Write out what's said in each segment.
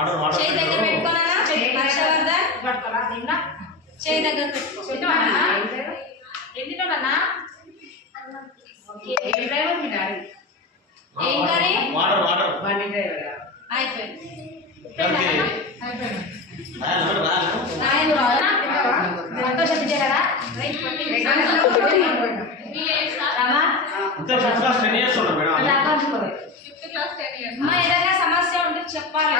Water water చేయి దగ్గర పెట్టుకోనా హర్షవర్ధన్? పట్టుకోరా నిన్న. చేయి దగ్గర పెట్టుకో తిన్నావా ఎన్ని తిన్నావన్నా ఏ డ్రైవర్ మీ డాడీ? ఏం కర్రీ? Water water. బండి డ్రైవర్? అయిపోయింది. Class ten years madam. చెప్పాలి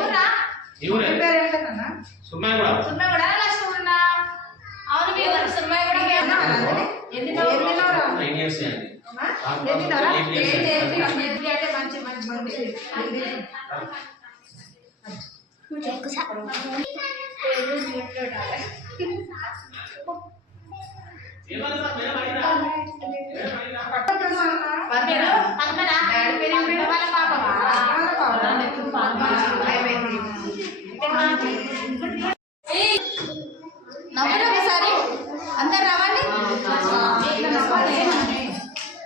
కూడా. సున్నా కూడా లాస్ట్ ఉన్నా అవును అన్న ఎన్ని నైన్ ఇయర్స్ అండి మంచి మంచి మంచి.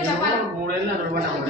你不是姑娘那都不我丈